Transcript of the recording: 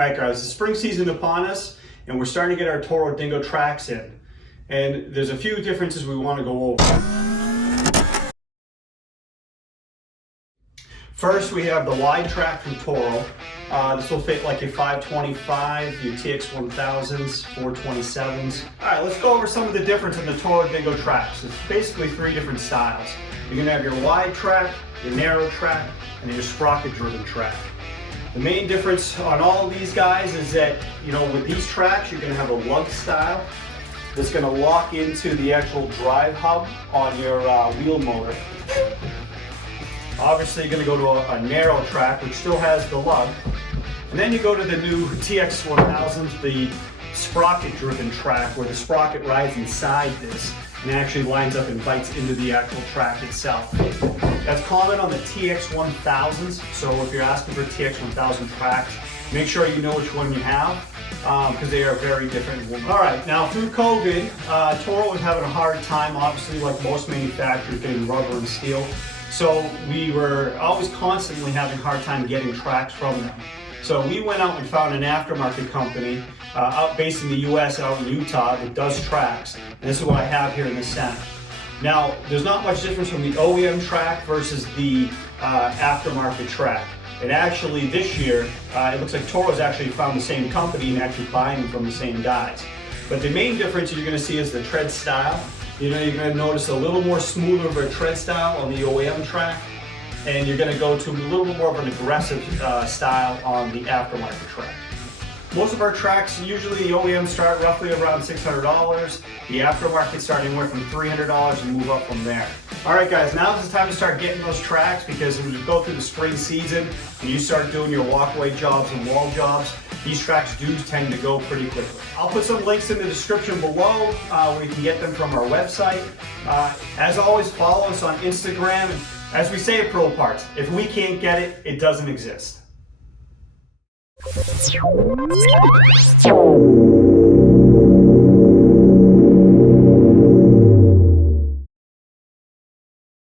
Alright guys, the spring season upon us and we're starting to get our Toro Dingo Tracks in. And there's a few differences we want to go over. First, we have the wide track from Toro. This will fit like a 525, your TX1000s, 427s. Alright, let's go over some of the difference in the Toro Dingo Tracks. It's basically three different styles. You're going to have your wide track, your narrow track, and your sprocket driven track. The main difference on all of these guys is that, with these tracks, you're going to have a lug style that's going to lock into the actual drive hub on your wheel motor. Obviously, you're going to go to a narrow track, which still has the lug. And then you go to the new TX1000, the sprocket-driven track, where the sprocket rides inside this and actually lines up and bites into the actual track itself. That's common on the TX1000s, so if you're asking for TX1000 tracks, make sure you know which one you have, because they are very different. Alright, now through COVID, Toro was having a hard time, obviously, like most manufacturers, getting rubber and steel. So we were always constantly having a hard time getting tracks from them. So we went out and found an aftermarket company based in the US, out in Utah, that does tracks. And this is what I have here in the center. Now, there's not much difference from the OEM track versus the aftermarket track. And actually this year, it looks like Toro's actually found the same company and actually buying them from the same guys. But the main difference you're going to see is the tread style. You're going to notice a little more smoother of a tread style on the OEM track, and you're going to go to a little bit more of an aggressive style on the aftermarket track. Most of our tracks, usually the OEM start roughly around $600. The aftermarket start anywhere from $300 and move up from there. Alright guys, now is the time to start getting those tracks, because when you go through the spring season and you start doing your walkway jobs and wall jobs, these tracks do tend to go pretty quickly. I'll put some links in the description below where you can get them from our website. As always, follow us on Instagram. As we say at Pro Parts, if we can't get it, it doesn't exist.